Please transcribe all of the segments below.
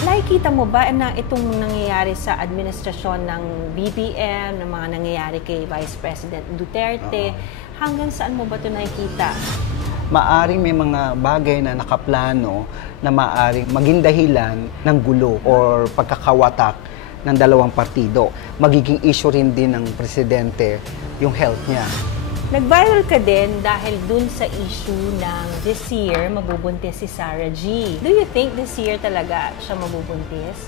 Nakikita mo ba na itong nangyayari sa administrasyon ng BBM, ng mga nangyayari kay Vice President Duterte, hanggang saan mo ba ito nakikita? Maaring may mga bagay na nakaplano na maaring maging dahilan ng gulo or pagkakawatak ng dalawang partido. Magiging issue rin din ng presidente yung health niya. Nag-viral ka din dahil dun sa issue ng this year, mabubuntis si Sarah G. Do you think this year talaga siya mabubuntis?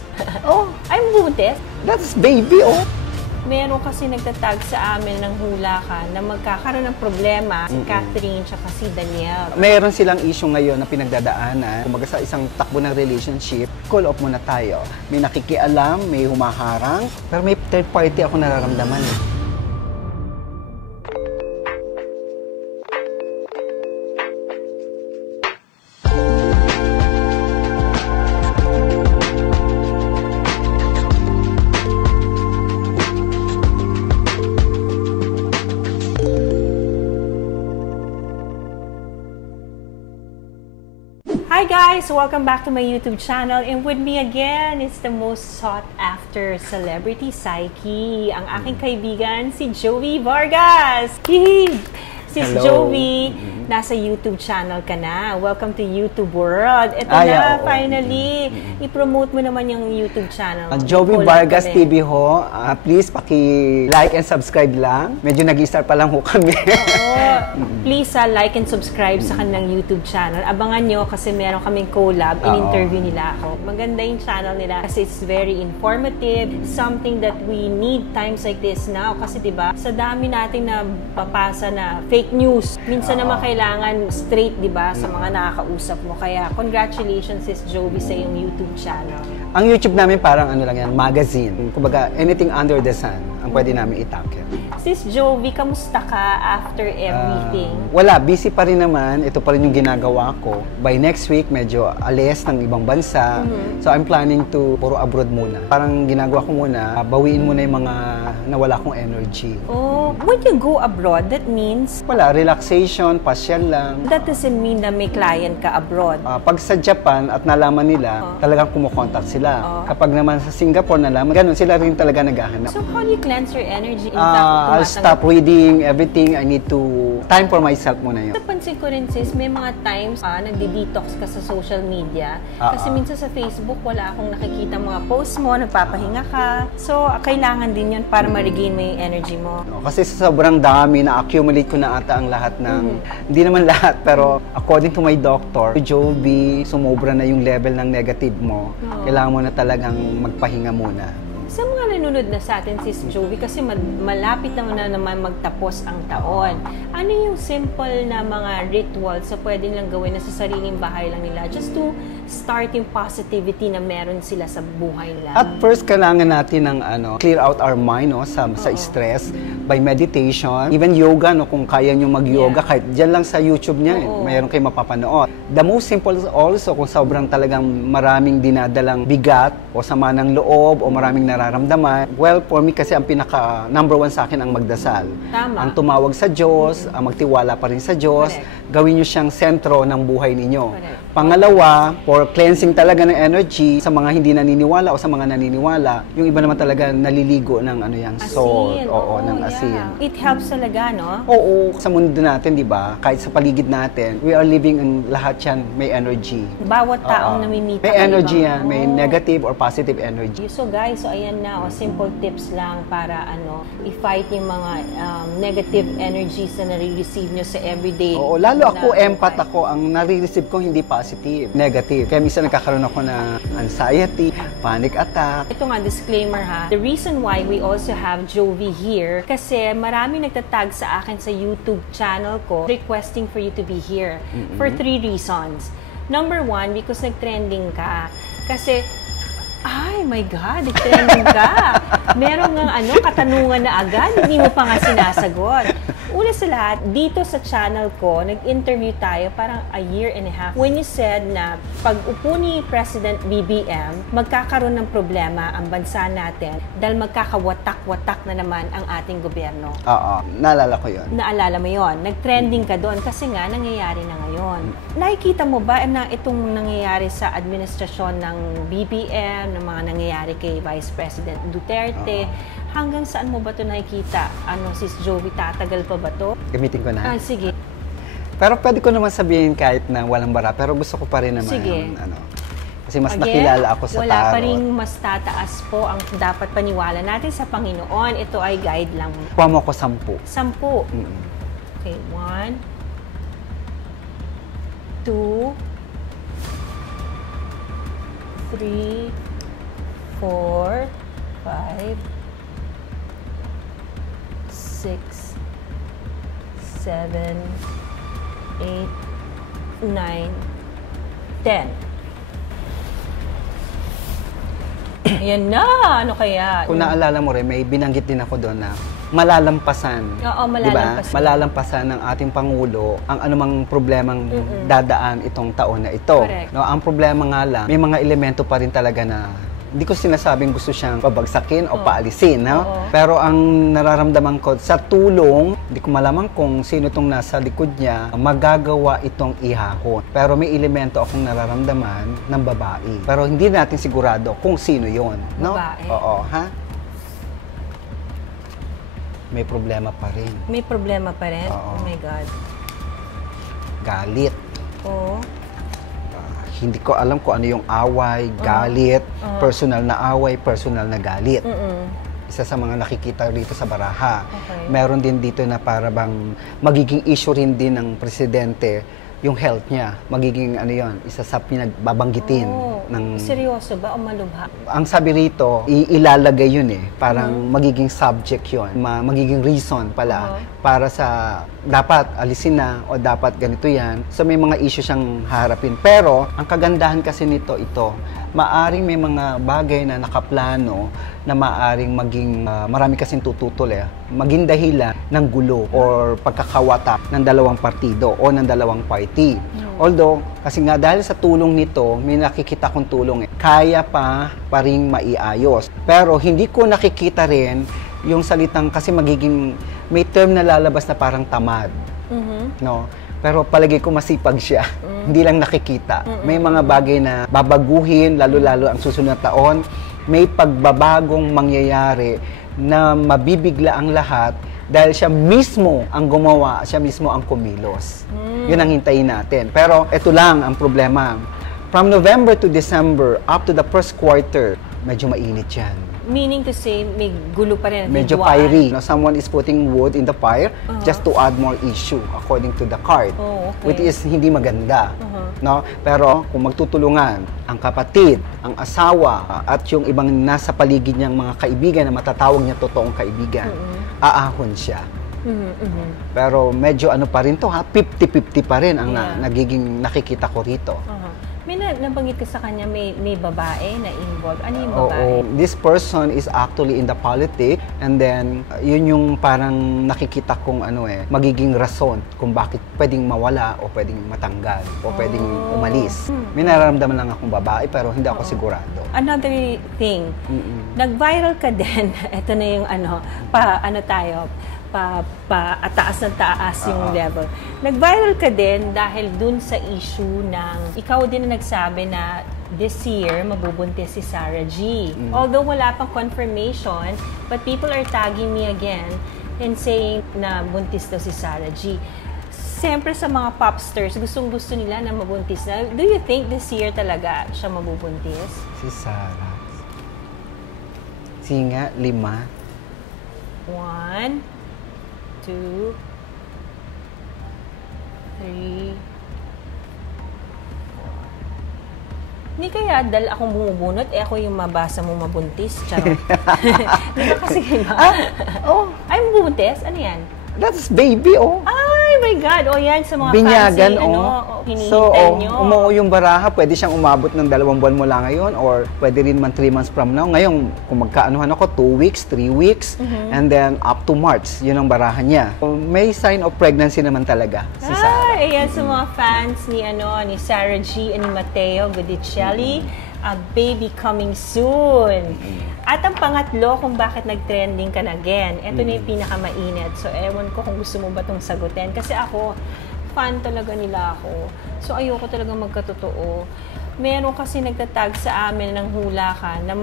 Oh, Ay, mabubuntis? that's baby, oh! Meron kasi nagtatag sa amin ng hula ka na magkakaroon ng problema si Catherine at si Daniel. Meron silang issue ngayon na pinagdadaanan. Kumaga sa isang takbo ng relationship, call off muna tayo. May nakikialam, may humaharang, pero may third party ako nararamdaman. Hi guys! Welcome back to my YouTube channel, and with me again is the most sought after celebrity psyche, ang aking kaibigan, si Joey Vargas! Yee! Sis Hello. Joey, nasa YouTube channel ka na. Welcome to YouTube World. Ito na, finally. I-promote mo naman yung YouTube channel. Joey Vargas TV ho. Please, paki-like and subscribe lang. Medyo nag-start pa lang ho kami. Please, like and subscribe sa kanilang YouTube channel. Abangan nyo kasi meron kaming collab. In-interview nila ako. Maganda yung channel nila kasi it's very informative. Something that we need times like this now. Kasi diba, sa dami nating na papasa na fake news. Minsan naman kailangan straight, di ba, sa mga nakakausap mo. Kaya, congratulations, Sis Joey, sa iyong YouTube channel. Ang YouTube namin parang ano lang yan, magazine. Kumbaga, anything under the sun ang pwede namin itakil. Sis Joey, kamusta ka after everything? Wala, busy pa rin naman. Ito pa rin yung ginagawa ko. By next week, medyo alis ng ibang bansa. So, I'm planning to puro abroad muna. Parang ginagawa ko muna, bawiin muna yung mga nawala kong energy. Oh, when you go abroad, that means? Wala, relaxation, pasyal lang. That doesn't mean na may client ka abroad. Pag sa Japan at nalaman nila, talagang kumukontak sila. Kapag naman sa Singapore nalaman, ganun, sila rin talaga naghahanap. So, how do you cleanse your energy? In I'll stop reading everything. I need to time for myself muna yun. Napansin ko rin, sis, may mga times nagdi-detox ka sa social media. Kasi minsan sa Facebook, wala akong nakikita mga posts mo, nagpapahinga ka. So, kailangan din yun para ma-regain mo yung energy mo. Kasi sa sobrang dami, na-accumulate ko na ata ang lahat ng, hindi naman lahat, pero according to my doctor, Joby, sumobra na yung level ng negative mo. Kailangan mo na talagang magpahinga muna. Sa mga nanonood na sa atin, Sis Joey, kasi malapit na naman magtapos ang taon. Ano yung simple na mga rituals na pwede nilang gawin na sa sariling bahay lang nila just to start yung positivity na meron sila sa buhay nila? At first, kailangan natin ng clear out our mind sa stress by meditation. Even yoga, kung kaya nyo mag-yoga, kahit dyan lang sa YouTube niya, mayroon kayo mapapanood. The most simple also, kung sobrang talagang maraming dinadalang bigat o sama ng loob o maraming nararamdaman, well, for me kasi ang pinaka number one sa akin ang magdasal. Tama. Ang tumawag sa Diyos, ang magtiwala pa rin sa Diyos, gawin nyo siyang sentro ng buhay ninyo. Pangalawa, for cleansing talaga ng energy sa mga hindi naniniwala o sa mga naniniwala, yung iba naman talaga naliligo ng salt, ng asin. It helps talaga, no? Oo, sa mundo natin, di ba? Kahit sa paligid natin, we are living in lahat yan, may energy. Bawat taong namimita. May energy yan, may negative or positive energy. So guys, ayan na, simple tips lang para i-fight yung mga negative energies na nare-receive nyo sa everyday. Oo, lalo ako, empath ako, ang nare-receive ko hindi positive, negative. Kaya minsan nagkakaroon ako ng anxiety, panic attack. Ito nga, disclaimer ha. The reason why we also have Joey here, kasi marami nagtatag sa akin sa YouTube channel ko requesting for you to be here for 3 reasons. Number 1, because nag-trending ka. Kasi ay, my God, nag-trending ka. Meron nga katanungan na agad, hindi mo pa nga sinasagot. Una sa lahat, dito sa channel ko, nag-interview tayo parang a year and a half. When you said na pag upo ni President BBM, magkakaroon ng problema ang bansa natin dahil magkakawatak-watak na naman ang ating gobyerno. Oo, naalala ko yun. Naalala mo yon? Nag-trending ka doon kasi nga nangyayari na ngayon. Nakikita mo ba na itong nangyayari sa administrasyon ng BBM, ng mga nangyayari kay Vice President Duterte, hanggang saan mo ba ito nakikita? Sis Jovi, tatagal pa ba ito? Gamitin ko na. Sige. Pero pwede ko naman sabihin kahit na walang bara, pero gusto ko pa rin naman Sige. Kasi mas nakilala ako sa wala tarot. pa rin mas tataas po ang dapat paniwala natin sa Panginoon. Ito ay guide lang. Kuha mo ako 10. 10. Okay, 1, 2, 3, 4, 5, 6, 7, 8, 9, 10. Ayan na! Ano kaya? Kung naalala mo rin, may binanggit din ako doon na malalampasan. Oo, malalampasan. Diba? Malalampasan ng ating Pangulo ang anumang problemang dadaan itong taon na ito. Correct. No, ang problema nga lang, may mga elemento pa rin talaga na hindi ko sinasabing gusto siyang pabagsakin o paalisin. No? Pero ang nararamdaman ko sa tulong, hindi ko malaman kung sino itong nasa likod niya, magagawa itong ihahon. Pero may elemento akong nararamdaman ng babae. Pero hindi natin sigurado kung sino yon. No? Babae? Oo, ha? May problema pa rin. May problema pa rin? Oo. Oh my God. Galit. Oo. Hindi ko alam kung ano yung away, galit, personal na away, personal na galit. Isa sa mga nakikita rito sa baraha. Okay. Meron din dito na para bang magiging issue rin din ng presidente yung health niya. Magiging ano yon, isa sa pinagbabanggitin ng Seryoso ba o malubha? ang sabi rito, ilalagay yun parang magiging subject yun, magiging reason pala para sa dapat alisin na o dapat ganito yan. So may mga issue siyang harapin. Pero ang kagandahan kasi nito maaring may mga bagay na nakaplano na maaring maging marami kasing tututol maging dahilan ng gulo or pagkakawatak ng dalawang partido o ng dalawang party. Although, kasi nga dahil sa tulong nito, may nakikita kong tulong kaya pa ring maiayos. Pero hindi ko nakikita rin yung salitang kasi magiging may term na lalabas na parang tamad. No? Pero palagi ko masipag siya. Hindi lang nakikita. May mga bagay na babaguhin, lalo-lalo ang susunod na taon. May pagbabagong mangyayari na mabibigla ang lahat dahil siya mismo ang gumawa, siya mismo ang kumilos. Yun ang hintayin natin. Pero ito lang ang problema. From November to December, up to the first quarter, medyo mainit yan. Meaning to say, may gulo pa rin. Medyo fiery. No, someone is putting wood in the fire just to add more issue according to the card. Okay. Which is hindi maganda. No? Pero kung magtutulungan ang kapatid, ang asawa, at yung ibang nasa paligid niyang mga kaibigan na matatawag niya totoong kaibigan, aahon siya. Pero medyo ano pa rin to 50-50 pa rin ang nagiging nakikita ko rito. May nabanggit ka sa kanya, may babae na involved. Ano yung babae? Oo. This person is actually in the politics and then yun yung parang nakikita kong magiging rason kung bakit pwedeng mawala o pwedeng matanggal o pwedeng umalis. May nararamdaman lang akong babae pero hindi ako sigurado. Another thing, nag-viral ka din. Ito na yung ataas ng taas yung level. Nag-viral ka din dahil dun sa issue ng ikaw din na nagsabi na this year mabubuntis si Sarah G. Although wala pang confirmation, but people are tagging me again and saying na buntis daw si Sarah G. Siyempre sa mga popsters, gustong-gusto nila na mabuntis na. Do you think this year talaga siya mabubuntis? Si Sarah. Singa, 5. 1, 2, 3, 4. Hindi kaya dahil akong bumubunot, ako yung mabasa mo mabuntis. Charot. Di ba kasi ba? Ay, mabubuntis? Ano yan? That's baby, Ay, may my God! O yan, sa mga Binyagan, fancy, So, hinihintay nyo. umuo yung baraha, pwede siyang umabot ng 2 buwan mula ngayon or pwede rin man 3 months from now. Ngayon, kung magkaanuhan ako, 2 weeks, 3 weeks, and then up to March, yun ang barahan niya. So, may sign of pregnancy naman talaga si Sarah. Ayan sa mga fans ni Sarah G and ni Matteo Guidicelli. A baby coming soon. At ang pangatlo kung bakit nag-trending ka na again, ito na yung pinakamainit. So, ewan ko kung gusto mo ba itong sagutin. Kasi ako, fan talaga nila ako. So, ayoko talaga magkatotoo. Meron kasi nagtatag sa amin ng hula ka na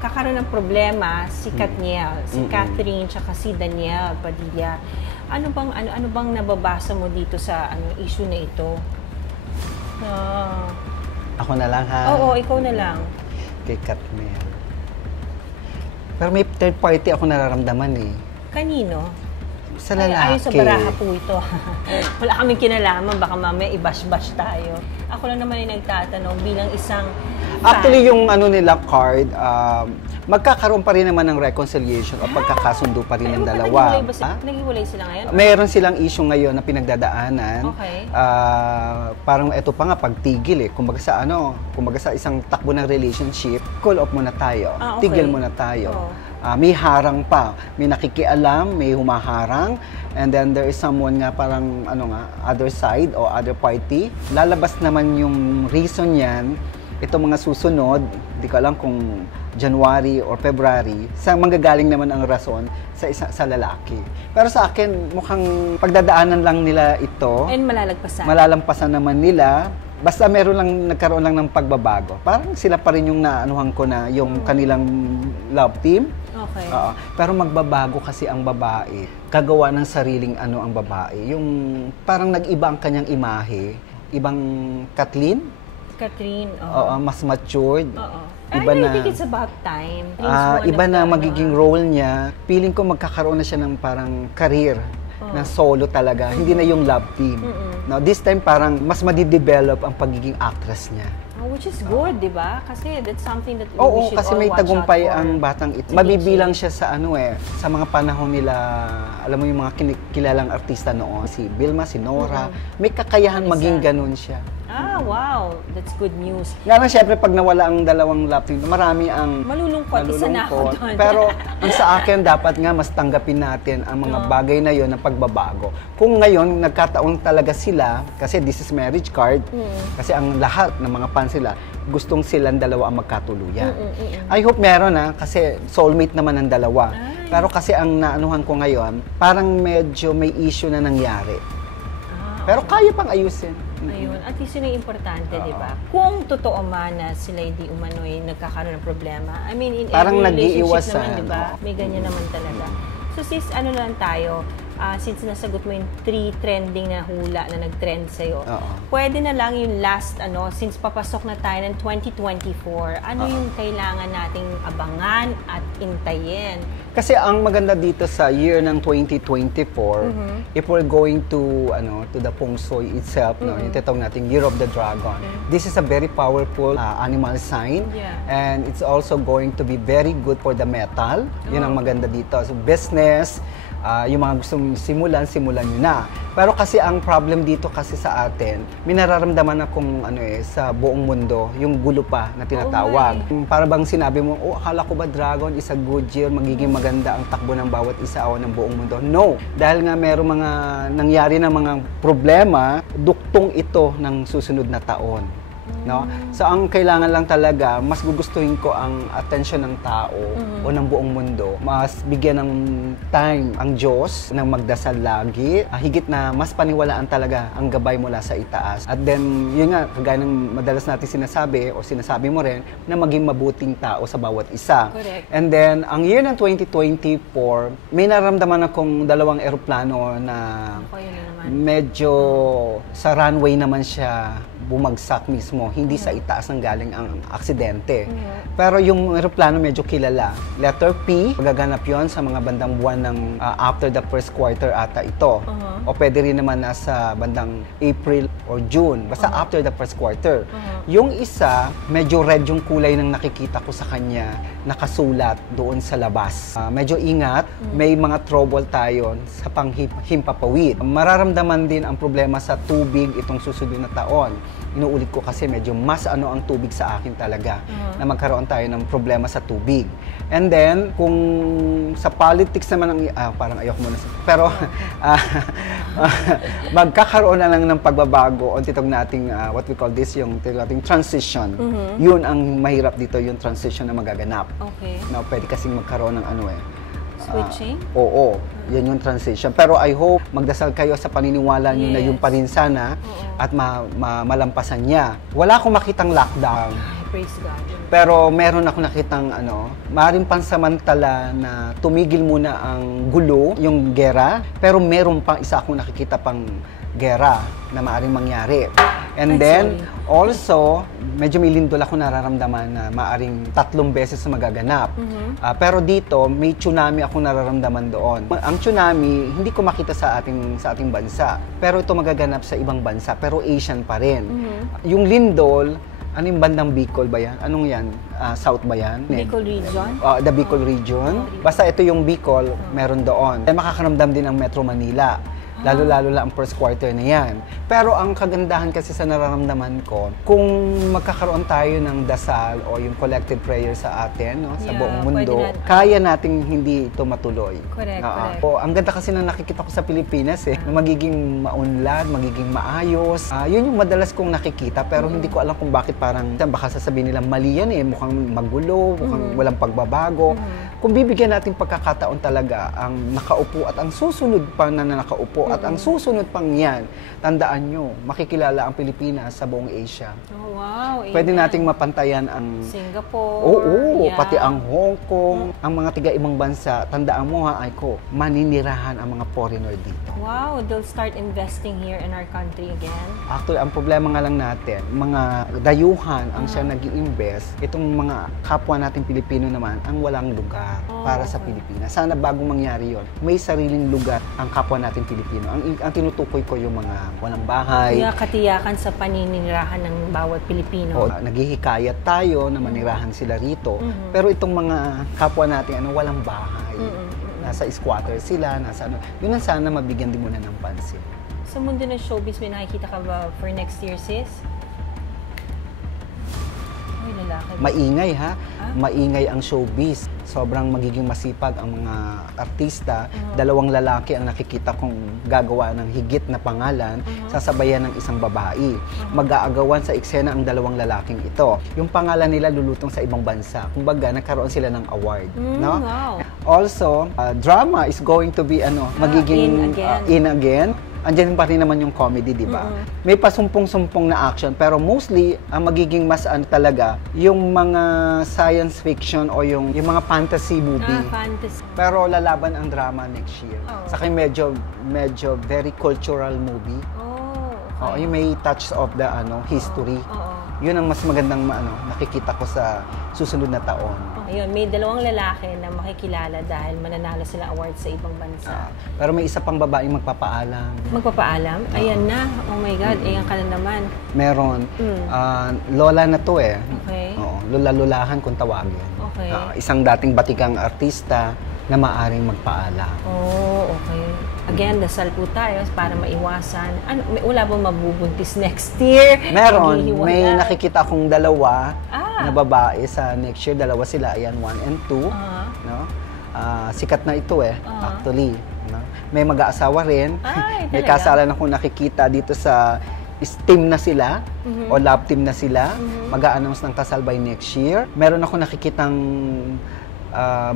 kakaroon ng problema si Katniel, si Catherine, tsaka si Daniel Padilla. Ano bang nababasa mo dito sa issue na ito? Ako na lang, ha? Oo, ikaw na lang. Kay Katniel. Pero may third party ako nararamdaman eh. Kanino? Sa lalaki. Ayun sa baraha po ito. Wala kaming kinalaman, baka mamaya i-bash-bash tayo. Ako lang naman yung nagtatanong bilang isang fan. Actually, yung nila card, magkakaroon pa rin naman ng reconciliation o pagkakasundo pa rin ng dalawa. Naghiwalay sila ngayon? Meron silang issue ngayon na pinagdadaanan. Okay. Parang ito pa nga, pagtigil eh. Kumbaga sa isang takbo ng relationship, call off muna tayo. Okay. Tigil muna tayo. May harang pa. May nakikialam, may humaharang. And then there is someone nga parang other side o other party. Lalabas naman yung reason yan. Ito mga susunod, hindi ko alam kung January or February, manggagaling naman ang rason sa lalaki. Pero sa akin, mukhang pagdadaanan lang nila ito. And malalagpasan. Malalampasan naman nila. Basta nagkaroon lang ng pagbabago. Parang sila pa rin yung naanuhan ko na yung kanilang love team. Okay. Pero magbabago kasi ang babae. Kagawa ng sariling ang babae. Yung parang nag-iba ang kanyang imahe. Ibang Kathleen, mas matured. Iba I think it's about time. Iba na magiging role niya. Feeling ko magkakaroon na siya ng parang career na solo talaga. Hindi na yung love team. Now, this time parang mas madidevelop ang pagiging actress niya. Which is good, di ba? Kasi that's something that we should kasi all may watch tagumpay out for. ang batang ito. Mabibilang siya sa sa mga panahon nila, alam mo yung mga kilalang artista noon, si Vilma, si Nora, may kakayahan maging ganun siya. Wow. That's good news. Nga lang, syempre, pag nawala ang dalawang love team, marami ang malulungkot. Isa na ako doon. Pero ang sa akin, dapat nga mas tanggapin natin ang mga bagay na yon ng pagbabago. Kung ngayon, nagkataon talaga sila, kasi this is marriage card, kasi ang lahat ng mga fans sila, gustong silang dalawa ang magkatuluyan. I hope meron kasi soulmate naman ang dalawa. Pero kasi ang naanuhan ko ngayon, parang medyo may issue na nangyari. Pero kaya pang ayusin. Ayun. At least yun yung importante, di ba? Kung totoo man na sila hindi umano'y nagkakaroon ng problema. I mean, in parang every relationship naman, nag-iiwasan, di ba? May ganyan naman talaga. So sis, lang tayo, since nasagot mo yung 3 trending na hula na nag-trend sa'yo, pwede na lang yung last, since papasok na tayo ng 2024, yung kailangan nating abangan at intayin? Kasi ang maganda dito sa year ng 2024, if we're going to the Feng Shui itself, yung tinatawag nating Year of the Dragon, this is a very powerful animal sign, and it's also going to be very good for the metal. Yun ang maganda dito. So business, yung mga gustong simulan nyo na. Pero kasi ang problem dito kasi sa atin, may nararamdaman akong sa buong mundo, yung gulo pa na tinatawag. Para bang sinabi mo, akala ko ba Dragon is a good year, magiging maganda ang takbo ng bawat isa o ng buong mundo. No! Dahil nga merong mga nangyari na mga problema, duktong ito ng susunod na taon. No? So ang kailangan lang talaga, mas gugustuhin ko ang atensyon ng tao o ng buong mundo. Mas bigyan ng time ang Diyos ng magdasal lagi. Higit na mas paniwalaan talaga ang gabay mula sa itaas. At then, yun nga, kagaya ng madalas natin sinasabi o sinasabi mo rin, na maging mabuting tao sa bawat isa. Correct. And then, ang year ng 2024, may naramdaman akong 2 eroplano na medyo sa runway naman siya bumagsak mismo, hindi sa itaas ng galing ang aksidente. Pero yung eroplano medyo kilala. Letter P, magaganap yon sa mga bandang buwan ng after the first quarter ata ito. O pwede rin naman nasa bandang April or June, basta after the first quarter. Yung isa, medyo red yung kulay ng nakikita ko sa kanya, nakasulat doon sa labas. Medyo ingat, may mga trouble tayo sa panghimpapawid. Mararamdaman din ang problema sa tubig itong susunod na taon. Inuulit ko kasi medyo mas ang tubig sa akin talaga, na magkaroon tayo ng problema sa tubig. And then, kung sa politics naman, parang ayoko muna. Pero, magkakaroon na lang ng pagbabago on titog nating, what we call this, yung nating transition. Yun ang mahirap dito, yung transition na magaganap. Okay. Na pwede kasing magkaroon ng switching? Oo, yan yung transition. Pero I hope magdasal kayo sa paniniwala nyo na yung pa rin sana at malampasan niya. Wala akong makitang lockdown. Praise God. Pero meron ako nakitang maaaring pansamantala na tumigil muna ang gulo, yung gera, pero meron pang isa akong nakikita pang gera na maaaring mangyari. And then, also, medyo may lindol ako nararamdaman na maaaring 3 beses na magaganap. Pero dito, may tsunami ako nararamdaman doon. Ang tsunami, hindi ko makita sa ating bansa. Pero ito magaganap sa ibang bansa, pero Asian pa rin. Yung lindol, ano yung bandang Bicol ba yan? Anong yan? South ba yan? Bicol region? The Bicol region. Basta ito yung Bicol, meron doon. Makakaramdam din ang Metro Manila. Lalo-lalo lang ang first quarter na yan. Pero ang kagandahan kasi sa nararamdaman ko, kung magkakaroon tayo ng dasal o yung collective prayer sa atin, sa buong mundo, kaya nating hindi ito matuloy. Correct. Ang ganda kasi na nakikita ko sa Pilipinas na magiging maunlad, magiging maayos. Yun yung madalas kong nakikita, pero hindi ko alam kung bakit parang baka sasabihin nila mali yan mukhang magulo, mukhang walang pagbabago. Kung bibigyan natin pagkakataon talaga ang nakaupo at ang susunod pa na nakaupo at ang susunod pang yan, tandaan nyo, makikilala ang Pilipinas sa buong Asia. Oh, wow. Pwede nating mapantayan ang Singapore. Oo, pati ang Hong Kong, ang mga tiga-ibang bansa. Tandaan mo Aiko, maninirahan ang mga foreigner dito. Wow, they'll start investing here in our country again. Actually, ang problema nga lang natin, mga dayuhan ang siya nag-i-invest. Itong mga kapwa natin Pilipino naman, ang walang lugar para sa Pilipinas. Sana bagong mangyari yon. May sariling lugar ang kapwa natin Pilipino. Ang tinutukoy ko yung mga walang bahay. Kaya katiyakan sa paninirahan ng bawat Pilipino. Naghihikayat tayo na manirahan sila rito. Pero itong mga kapwa natin, walang bahay. Nasa squatter sila, yun ang sana mabigyan din muna ng pansin. Sa mundo ng showbiz, may nakikita ka ba for next year, sis? Ay, lalaki. Maingay maingay ang showbiz. Sobrang magiging masipag ang mga artista. 2 lalaki ang nakikita kong gagawa ng higit na pangalan, sasabayan ng isang babae. Mag-aagawan sa eksena ang 2 lalaking ito. Yung pangalan nila lulutong sa ibang bansa. Kumbaga, nagkaroon sila ng award. No? Wow. Also, drama is going to be magiging in again. Andiyan pa rin naman yung comedy, di ba? May pasumpong-sumpong na action, pero mostly, ang magiging mas talaga, yung mga science fiction o yung mga fantasy movie. Fantasy. Pero lalaban ang drama next year. Saka medyo very cultural movie. Okay. Yung may touch of the history. Yun ang mas magandang nakikita ko sa susunod na taon. Ayun, may 2 lalaki na makikilala dahil mananalo sila awards sa ibang bansa. Pero may isa pang babaeng magpapaalam. Magpapaalam? Ayan na. Oh my God, ayan ka na naman. Meron. Lola na to Okay. Lula-lulahan kung tawagin. Okay. Isang dating batikang artista na maaring magpaalam. Oh, okay. Again, dasal po tayo para maiwasan. Wala bang mabubuntis next year? Meron. May nakikita akong 2 na babae sa next year. 2 sila. Ayan, 1 and 2. No? Sikat na ito actually. No? May mag-aasawa rin. May kasalan akong nakikita dito sa team na sila o love team na sila. Mag-a-announce ng kasal by next year. Meron ako nakikitang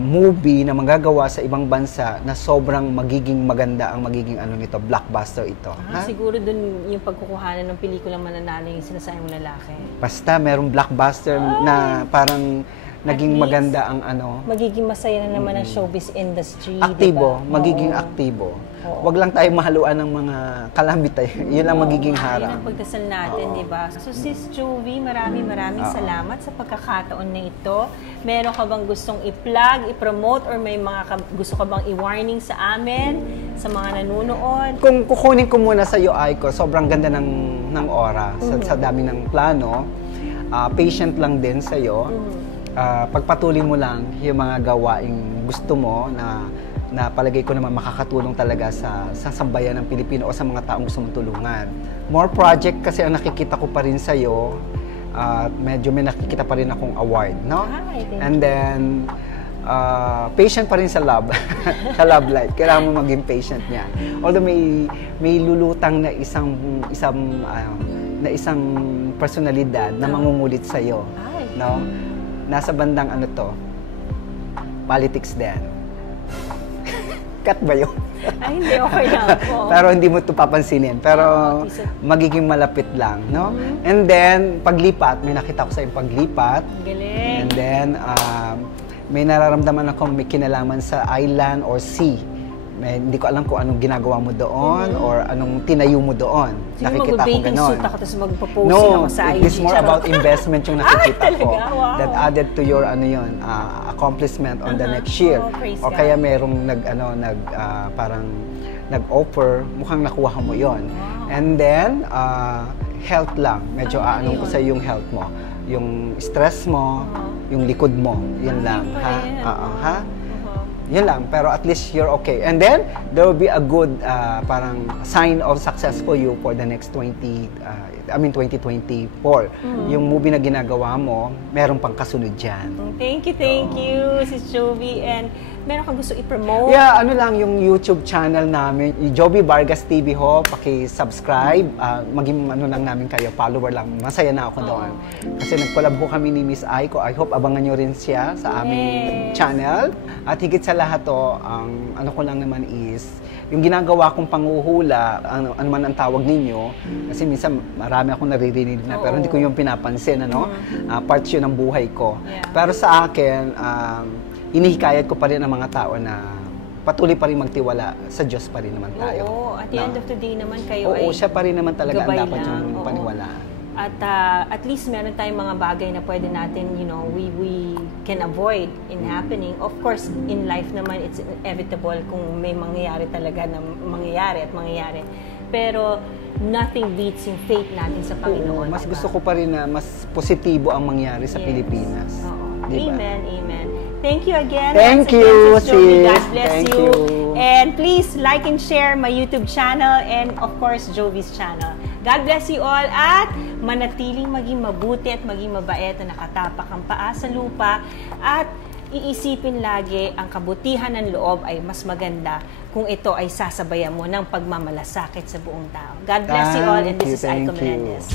movie na magagawa sa ibang bansa na sobrang magiging maganda ang magiging nito, blockbuster ito. Siguro dun yung pagkukuhanan ng pelikula mananalo yung sinasayang lalaki. Basta merong blockbuster na parang naging least, maganda ang ano. Magiging masaya na naman ang showbiz industry. Aktibo, diba? magiging Oo. aktibo. Oo. Wag lang tayo mahaluan ng mga calamity. Yun lang magiging Yun harang. ang pagdasal natin, di ba? So, Sis Jovi, maraming salamat sa pagkakataon na ito. Meron ka bang gustong i-plug, i-promote, or may mga gusto ka bang i-warning sa amin, sa mga nanunood? Kung kukunin ko muna sa UI ko, sobrang ganda ng oras, sa dami ng plano. Patient lang din sa'yo. Pagpatuloy mo lang yung mga gawaing gusto mo na palagay ko naman makakatulong talaga sa sambayan ng Pilipino o sa mga taong gusto mong tulungan. More project kasi ang nakikita ko pa rin sa'yo. Medyo may nakikita pa rin akong award, no? And then, patient pa rin sa love. Sa love life. Kailangan mo maging patient niya. Although may lulutang na isang personalidad na mangungulit sa'yo. No? Nasa bandang ano to? Politics din. Cut ba yun? Ay, hindi. Okay lang po. Pero hindi mo ito papansinin. Pero magiging malapit lang, no? And then, paglipat. May nakita ko sa yung paglipat. Galing. And then, may nararamdaman ako may kinalaman sa island or sea. Hindi ko alam kung anong ginagawa mo doon or anong tinayo mo doon. Siguro Nakikita ko ganon. suit ako tapos magpo-posting ako sa IG. No, it's more about investment yung nakikita ko. Wow. That added to your accomplishment on the next year. O kaya merong parang nag-offer, mukhang nakuha mo yon. And then, health lang. Medyo aanong ko sa yung health mo. Yung stress mo, yung likod mo. Yan lang. Ha? Yun lang, pero at least you're okay. And then, there will be a good parang sign of success for you for the next 2024. Yung movie na ginagawa mo, meron pang kasunod dyan. Thank you, Sis Jovi. And meron kang gusto i-promote? Yeah, ano lang yung YouTube channel namin, yung Jovi Vargas TV ho, paki-subscribe, maging ano lang namin kayo, follower lang. Masaya na ako doon. Kasi nag-collab ho kami ni Miss Aiko. I hope abangan nyo rin siya sa aming channel. At higit sa lahat to, ang ano ko lang naman is, yung ginagawa kong panghuhula, ano man ang tawag ninyo, kasi minsan marami akong naririnig na, pero hindi ko yung pinapansin, parts yun ng buhay ko. Yeah. Pero sa akin, inihikayat ko pa rin ang mga tao na patuloy pa rin magtiwala sa Diyos pa rin naman tayo. Oo, at the end of the day naman kayo ay siya pa rin naman talaga ang dapat lang. yung paniwalaan. At at least meron tayong mga bagay na pwede natin, we can avoid in happening. Of course, in life naman, it's inevitable kung may mangyayari talaga na mangyayari. Pero nothing beats yung faith natin sa Panginoon. Mas gusto ko pa rin na mas positibo ang mangyari sa Pilipinas. Diba? Amen. Thank you again. Thank you, sis. God bless you. And please like and share my YouTube channel and of course, Jovi's channel. God bless you all at manatiling maging mabuti at maging mabait na nakatapak ang paa sa lupa at iisipin lagi ang kabutihan ng loob ay mas maganda kung ito ay sasabayan mo ng pagmamalasakit sa buong tao. God bless you all and this is Aiko Melendez.